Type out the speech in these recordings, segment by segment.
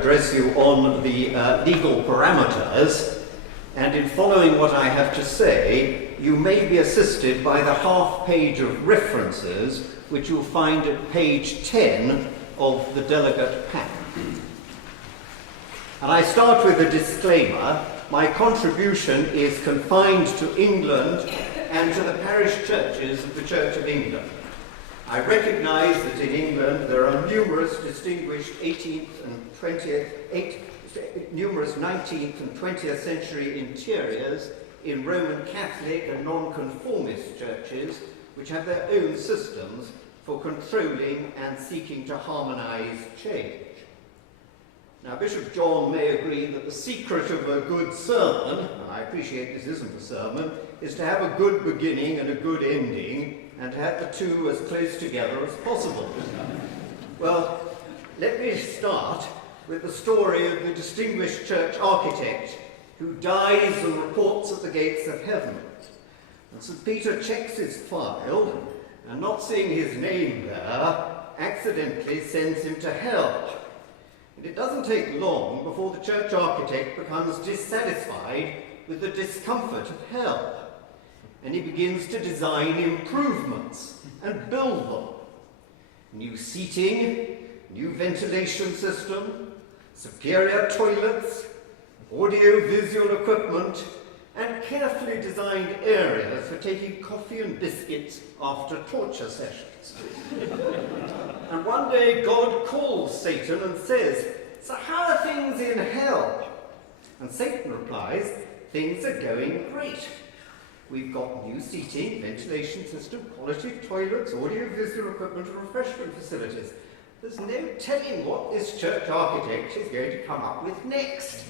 address you on the legal parameters, and in following what I have to say, you may be assisted by the half page of references which you'll find at page 10 of the delegate pack. And I start with a disclaimer. My contribution is confined to England and to the parish churches of the Church of England. I recognise that in England there are numerous distinguished 19th and 20th century interiors in Roman Catholic and non-conformist churches which have their own systems for controlling and seeking to harmonise change. Now, Bishop John may agree that the secret of a good sermon, and I appreciate this isn't a sermon, is to have a good beginning and a good ending, and to have the two as close together as possible. Well, let me start with the story of the distinguished church architect who dies and reports at the gates of heaven. And St. Peter checks his file, and not seeing his name there, accidentally sends him to hell. And it doesn't take long before the church architect becomes dissatisfied with the discomfort of hell. And he begins to design improvements and build them. New seating, new ventilation system, superior toilets, audio-visual equipment, and carefully designed areas for taking coffee and biscuits after torture sessions. And one day God calls Satan and says, "So how are things in hell?" And Satan replies, "Things are going great. We've got new seating, ventilation system, quality toilets, audio-visual equipment, and refreshment facilities. There's no telling what this church architect is going to come up with next."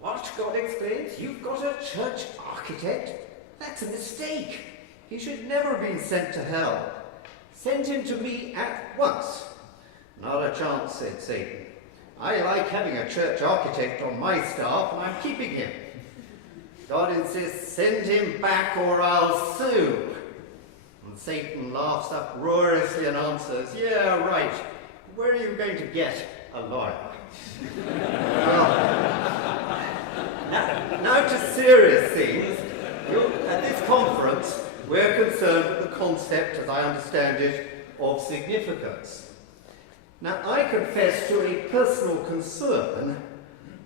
"What?" God explains. "You've got a church architect? That's a mistake. He should never have been sent to hell. Send him to me at once." "Not a chance," said Satan. "I like having a church architect on my staff, and I'm keeping him." God insists, "Send him back or I'll sue." And Satan laughs uproariously and answers, "Yeah, right. Where are you going to get a lawyer?" Now to serious things. At this conference, we're concerned with the concept, as I understand it, of significance. Now, I confess to a personal concern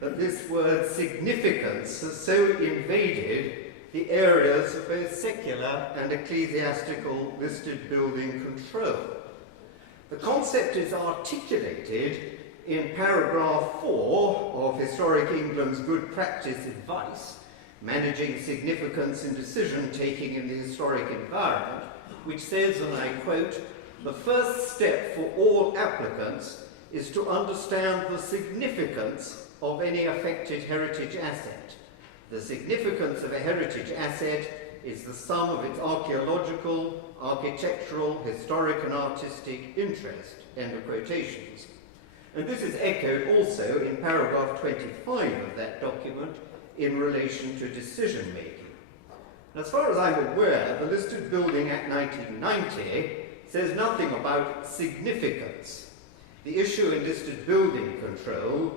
that this word significance has so invaded the areas of both secular and ecclesiastical listed building control. The concept is articulated in paragraph 4 of Historic England's Good Practice Advice, Managing Significance in Decision-Taking in the Historic Environment, which says, and I quote, "The first step for all applicants is to understand the significance of any affected heritage asset. The significance of a heritage asset is the sum of its archaeological, architectural, historic and artistic interest." End of quotations. And this is echoed also in paragraph 25 of that document in relation to decision making. And as far as I'm aware, the Listed Building Act 1990 says nothing about significance. The issue in listed building control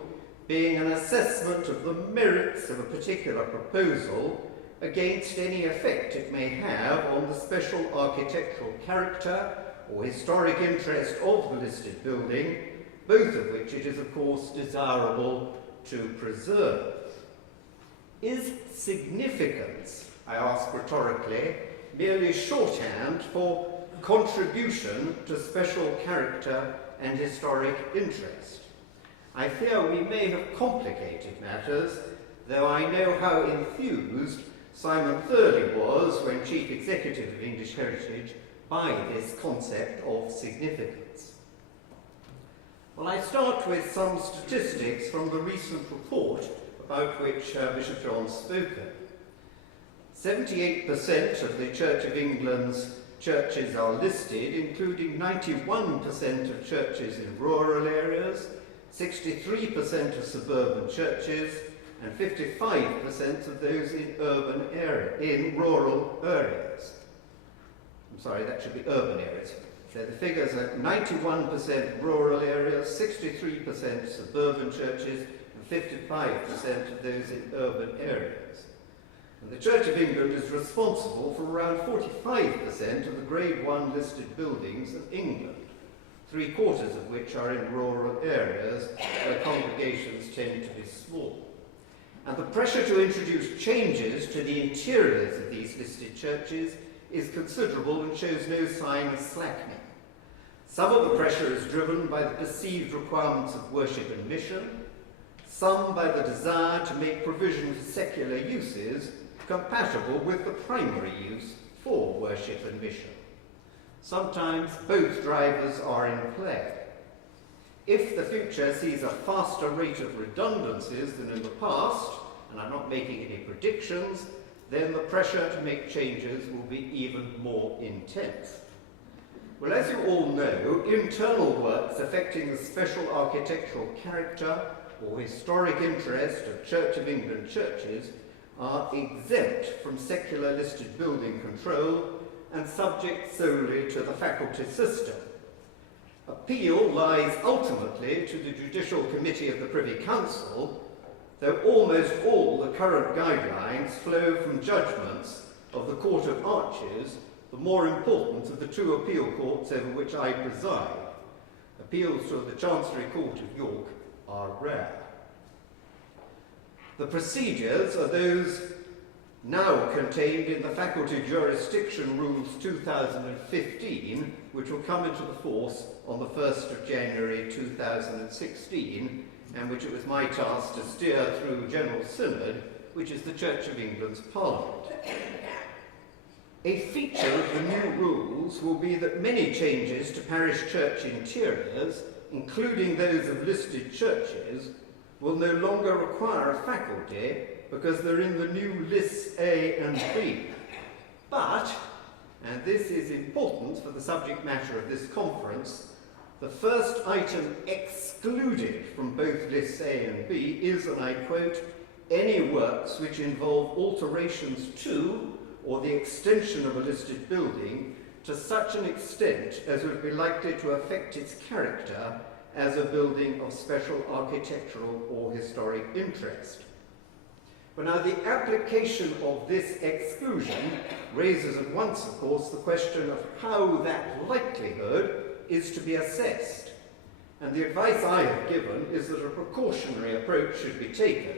being an assessment of the merits of a particular proposal against any effect it may have on the special architectural character or historic interest of the listed building, both of which it is, of course, desirable to preserve. Is significance, I ask rhetorically, merely shorthand for contribution to special character and historic interest? I fear we may have complicated matters, though I know how enthused Simon Thurley was, when Chief Executive of English Heritage, by this concept of significance. Well, I start with some statistics from the recent report about which Bishop John's spoken. 78% of the Church of England's churches are listed, including 91% of churches in rural areas, 63% of suburban churches, and 55% of those in rural areas. I'm sorry, that should be urban areas. So the figures are 91% rural areas, 63% suburban churches, and 55% of those in urban areas. And the Church of England is responsible for around 45% of the Grade 1 listed buildings of England, 3/4 of which are in rural areas where congregations tend to be small. And the pressure to introduce changes to the interiors of these listed churches is considerable and shows no sign of slackening. Some of the pressure is driven by the perceived requirements of worship and mission, some by the desire to make provision for secular uses compatible with the primary use for worship and mission. Sometimes both drivers are in play. If the future sees a faster rate of redundancies than in the past, and I'm not making any predictions, then the pressure to make changes will be even more intense. Well, as you all know, internal works affecting the special architectural character or historic interest of Church of England churches are exempt from secular listed building control and subject solely to the faculty system. Appeal lies ultimately to the Judicial Committee of the Privy Council, though almost all the current guidelines flow from judgments of the Court of Arches, the more important of the two appeal courts over which I preside. Appeals to the Chancery Court of York are rare. The procedures are those now contained in the Faculty Jurisdiction Rules 2015, which will come into the force on the 1st of January 2016, and which it was my task to steer through General Synod, which is the Church of England's Parliament. A feature of the new rules will be that many changes to parish church interiors, including those of listed churches, will no longer require a faculty because they're in the new lists A and B. But, and this is important for the subject matter of this conference, the first item excluded from both lists A and B is, and I quote, any works which involve alterations to or the extension of a listed building to such an extent as would be likely to affect its character as a building of special architectural or historic interest. But now the application of this exclusion raises at once, of course, the question of how that likelihood is to be assessed. And the advice I have given is that a precautionary approach should be taken.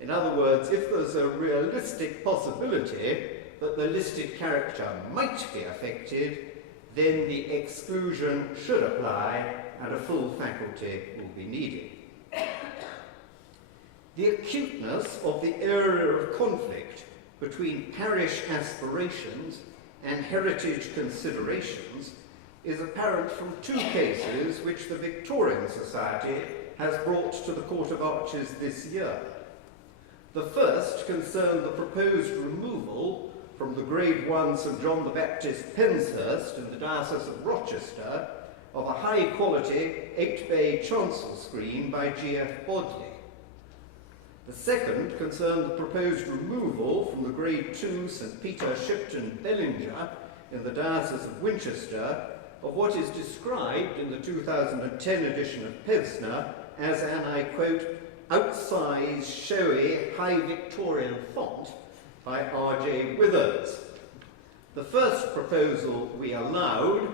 In other words, if there's a realistic possibility that the listed character might be affected, then the exclusion should apply and a full faculty will be needed. The acuteness of the area of conflict between parish aspirations and heritage considerations is apparent from two cases which the Victorian Society has brought to the Court of Arches this year. The first concerned the proposed removal from the Grade 1 St John the Baptist Penshurst in the Diocese of Rochester of a high-quality 8-bay chancel screen by G.F. Bodley. The second concerned the proposed removal from the Grade 2 St Peter Shipton Bellinger in the Diocese of Winchester of what is described in the 2010 edition of Pevsner as an, I quote, outsized, showy, high Victorian font by R.J. Withers. The first proposal we allowed,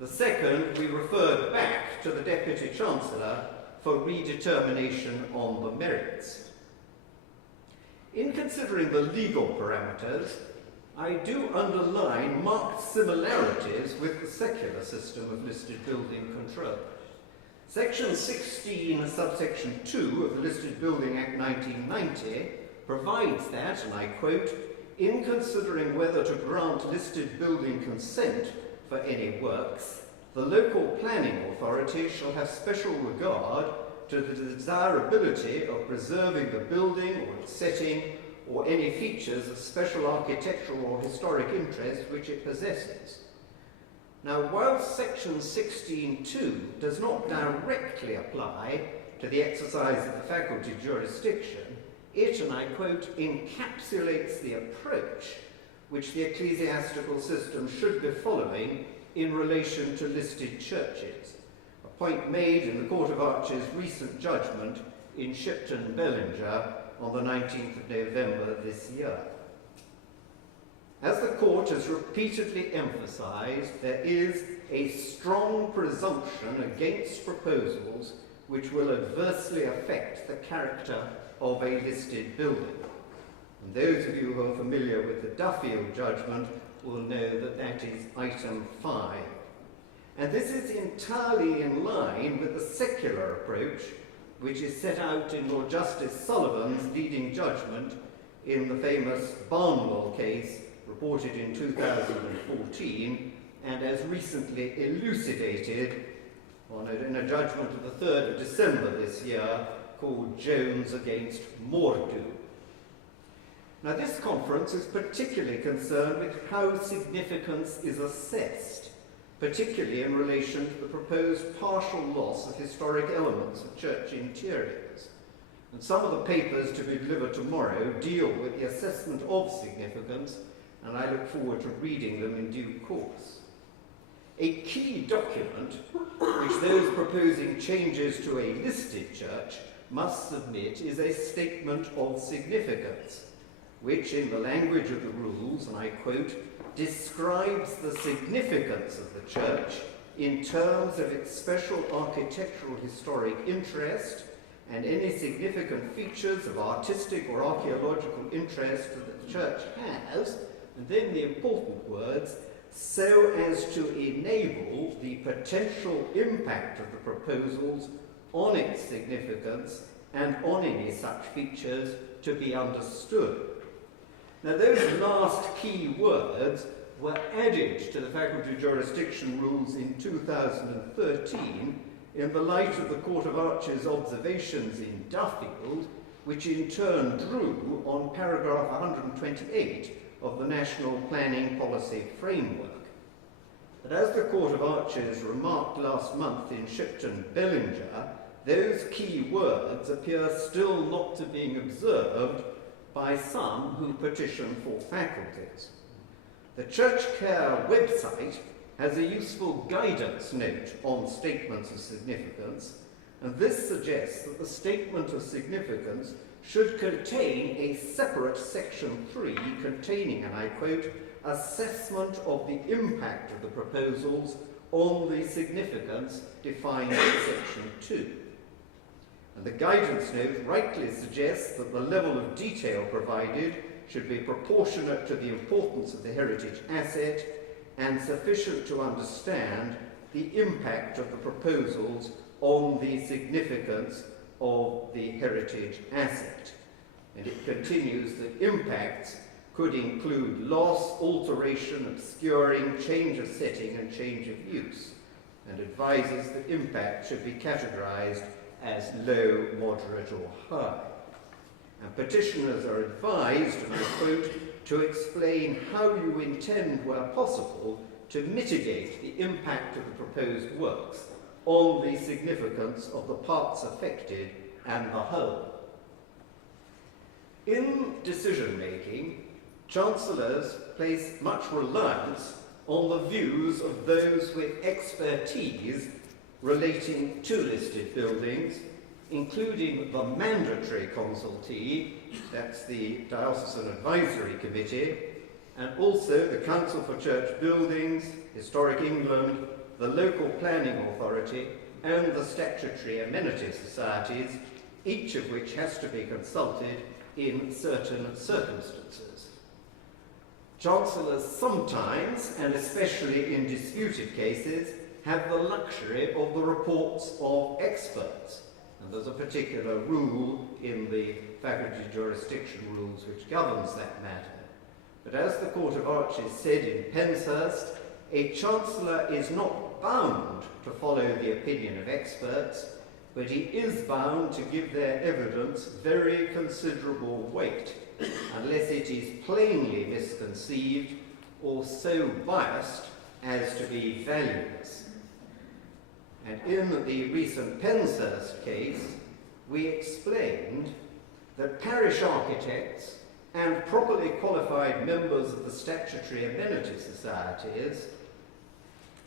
the second we referred back to the Deputy Chancellor for redetermination on the merits. In considering the legal parameters, I do underline marked similarities with the secular system of listed building control. Section 16, subsection 2 of the Listed Building Act 1990 provides that, and I quote, in considering whether to grant listed building consent for any works, the local planning authority shall have special regard to the desirability of preserving the building or its setting or any features of special architectural or historic interest which it possesses. Now, while Section 16.2 does not directly apply to the exercise of the faculty jurisdiction, it, and I quote, encapsulates the approach which the ecclesiastical system should be following in relation to listed churches, a point made in the Court of Arch's recent judgment in Shipton, Bellinger, on the 19th of November this year. As the court has repeatedly emphasised, there is a strong presumption against proposals which will adversely affect the character of a listed building. And those of you who are familiar with the Duffield judgment will know that that is item 5. And this is entirely in line with the secular approach which is set out in Lord Justice Sullivan's leading judgment in the famous Barnwell case reported in 2014 and as recently elucidated in a judgment of the 3rd of December this year called Jones against Mordu. Now, this conference is particularly concerned with how significance is assessed, particularly in relation to the proposed partial loss of historic elements of church interiors. And some of the papers to be delivered tomorrow deal with the assessment of significance, and I look forward to reading them in due course. A key document which those proposing changes to a listed church must submit is a statement of significance, which, in the language of the rules, and I quote, describes the significance of the church in terms of its special architectural historic interest and any significant features of artistic or archaeological interest that the church has, and then the important words, so as to enable the potential impact of the proposals on its significance and on any such features to be understood. Now, those last key words were added to the faculty jurisdiction rules in 2013 in the light of the Court of Arch's observations in Duffield, which in turn drew on paragraph 128 of the National Planning Policy Framework. But as the Court of Archers remarked last month in Shipton, Bellinger, those key words appear still not to be observed by some who petition for faculties. The Church Care website has a useful guidance note on statements of significance, and this suggests that the statement of significance should contain a separate section 3 containing, and I quote, assessment of the impact of the proposals on the significance defined in section 2. And the guidance note rightly suggests that the level of detail provided should be proportionate to the importance of the heritage asset and sufficient to understand the impact of the proposals on the significance of the heritage asset. And it continues that impacts could include loss, alteration, obscuring, change of setting and change of use, and advises that impact should be categorized as low, moderate or high. And petitioners are advised, and I quote, to explain how you intend, where possible, to mitigate the impact of the proposed works on the significance of the parts affected and the whole. In decision-making, chancellors place much reliance on the views of those with expertise relating to listed buildings, including the mandatory consultee, that's the Diocesan Advisory Committee, and also the Council for Church Buildings, Historic England, the local planning authority, and the statutory amenity societies, each of which has to be consulted in certain circumstances. Chancellors sometimes, and especially in disputed cases, have the luxury of the reports of experts. And there's a particular rule in the faculty jurisdiction rules which governs that matter. But as the Court of Arches said in Penshurst, a chancellor is not bound to follow the opinion of experts, but he is bound to give their evidence very considerable weight, unless it is plainly misconceived or so biased as to be valueless. And in the recent Penshurst case, we explained that parish architects and properly qualified members of the statutory amenity societies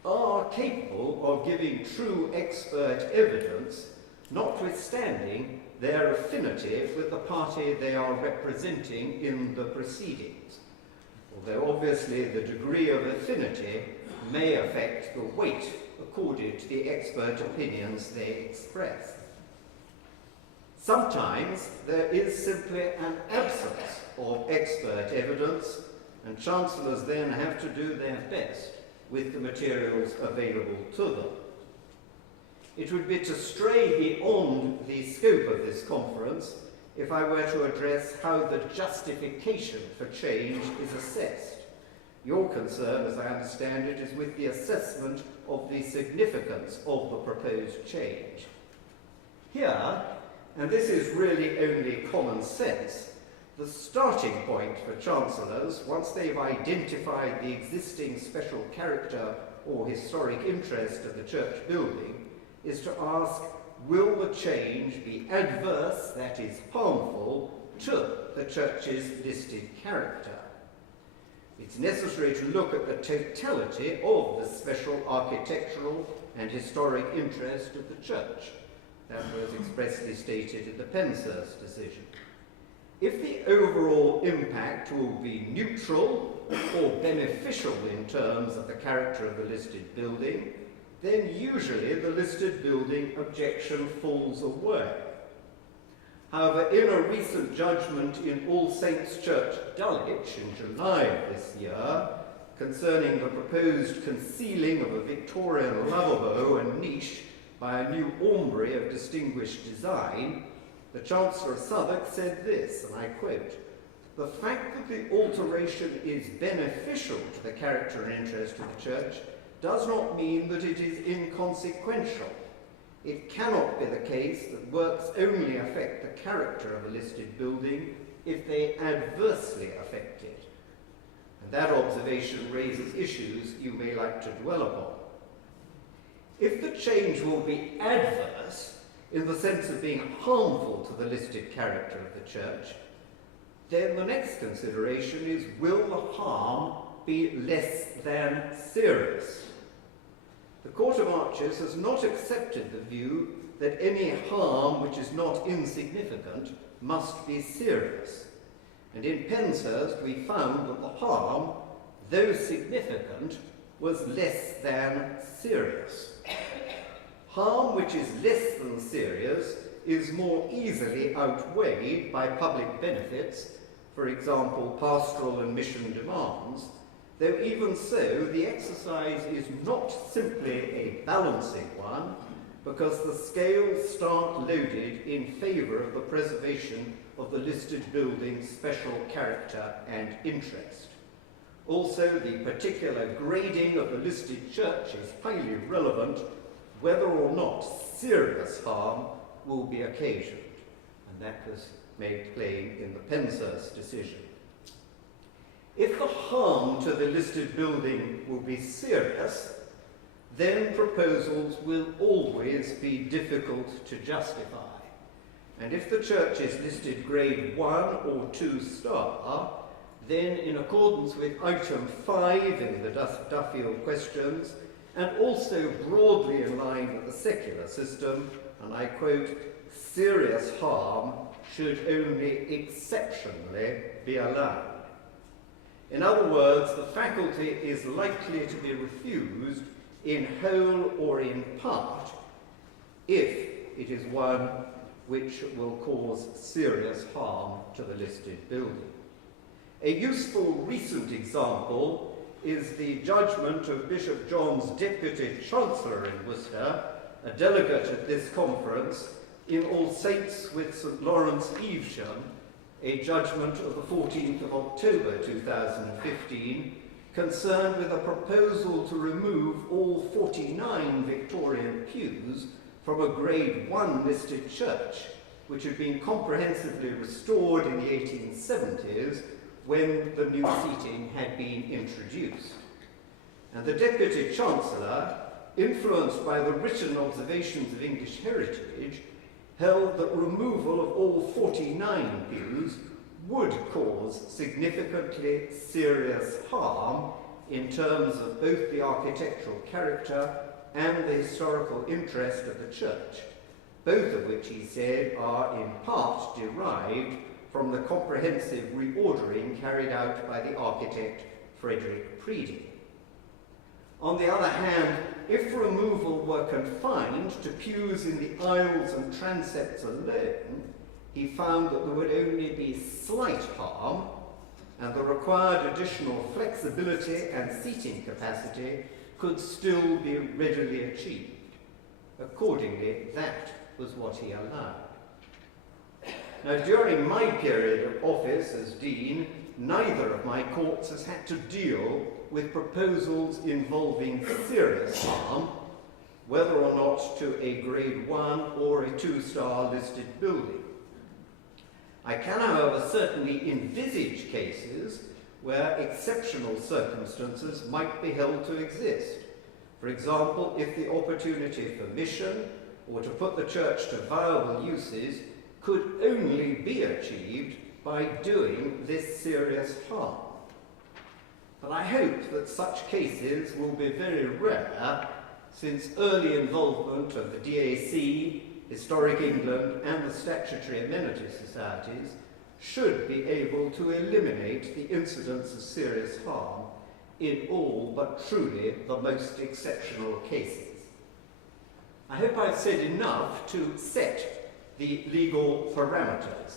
are capable of giving true expert evidence, notwithstanding their affinity with the party they are representing in the proceedings, although obviously the degree of affinity may affect the weight accorded to the expert opinions they express. Sometimes there is simply an absence of expert evidence, and chancellors then have to do their best with the materials available to them. It would be to stray beyond the scope of this conference if I were to address how the justification for change is assessed. Your concern, as I understand it, is with the assessment of the significance of the proposed change. Here, and this is really only common sense, the starting point for chancellors, once they've identified the existing special character or historic interest of the church building, is to ask, will the change be adverse, that is harmful, to the church's listed character? It's necessary to look at the totality of the special architectural and historic interest of the church. That was expressly stated in the Penshurst decision. If the overall impact will be neutral or beneficial in terms of the character of the listed building, then usually the listed building objection falls away. However, in a recent judgment in All Saints' Church, Dulwich, in July of this year, concerning the proposed concealing of a Victorian lavabo and niche by a new aumbrey of distinguished design, the Chancellor of Southwark said this, and I quote, "The fact that the alteration is beneficial to the character and interest of the Church does not mean that it is inconsequential. It cannot be the case that works only affect the character of a listed building if they adversely affect it." And that observation raises issues you may like to dwell upon. If the change will be adverse, in the sense of being harmful to the listed character of the church, then the next consideration is, will the harm be less than serious? The Court of Arches has not accepted the view that any harm which is not insignificant must be serious. And in Penshurst we found that the harm, though significant, was less than serious. Harm which is less than serious is more easily outweighed by public benefits, for example, pastoral and mission demands, though even so, the exercise is not simply a balancing one, because the scales start loaded in favour of the preservation of the listed building's special character and interest. Also, the particular grading of the listed church is highly relevant, whether or not serious harm will be occasioned. And that was made plain in the Penshurst decision. If the harm to the listed building will be serious, then proposals will always be difficult to justify. And if the church is listed grade 1 or 2 star, then in accordance with item 5 in the Duffield questions, and also broadly in line with the secular system, and I quote, serious harm should only exceptionally be allowed. In other words, the faculty is likely to be refused in whole or in part if it is one which will cause serious harm to the listed building. A useful recent example is the judgment of Bishop John's Deputy Chancellor in Worcester, a delegate at this conference, in All Saints with St. Lawrence, Evesham, a judgment of the 14th of October 2015, concerned with a proposal to remove all 49 Victorian pews from a grade 1 listed church, which had been comprehensively restored in the 1870s when the new seating had been introduced. And the Deputy Chancellor, influenced by the written observations of English heritage, held that removal of all 49 pews would cause significantly serious harm in terms of both the architectural character and the historical interest of the church, both of which, he said, are in part derived from the comprehensive reordering carried out by the architect Frederick Preedy. On the other hand, if removal were confined to pews in the aisles and transepts alone, he found that there would only be slight harm, and the required additional flexibility and seating capacity could still be readily achieved. Accordingly, that was what he allowed. Now, during my period of office as Dean, neither of my courts has had to deal with proposals involving serious harm, whether or not to a grade 1 or a 2-star listed building. I can, however, certainly envisage cases where exceptional circumstances might be held to exist. For example, if the opportunity for mission or to put the church to viable uses could only be achieved by doing this serious harm. But I hope that such cases will be very rare, since early involvement of the DAC, Historic England and the Statutory Amenity Societies should be able to eliminate the incidence of serious harm in all but truly the most exceptional cases. I hope I've said enough to set the legal parameters.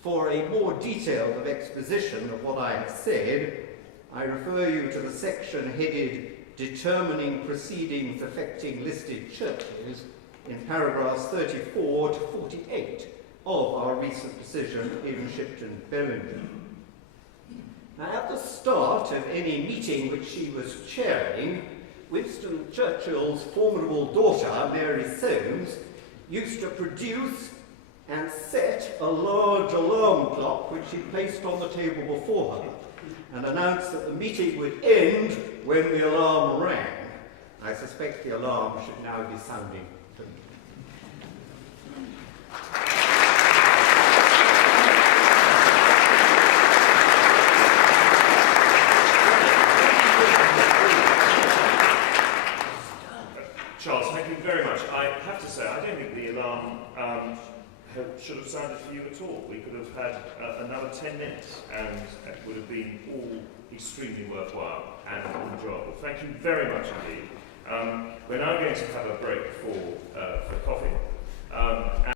For a more detailed exposition of what I have said, I refer you to the section headed Determining Proceedings Affecting Listed Churches in paragraphs 34 to 48 of our recent decision in Shipton Bellingham. Now, at the start of any meeting which she was chairing, Winston Churchill's formidable daughter, Mary Soames, used to produce and set a large alarm clock which she placed on the table before her and announced that the meeting would end when the alarm rang. I suspect the alarm should now be sounding. Charles, thank you very much. I have to say, I don't think the alarm should have sounded for you at all. We could have had another 10 minutes and it would have been all extremely worthwhile and enjoyable. Thank you very much indeed. We're now going to have a break for coffee.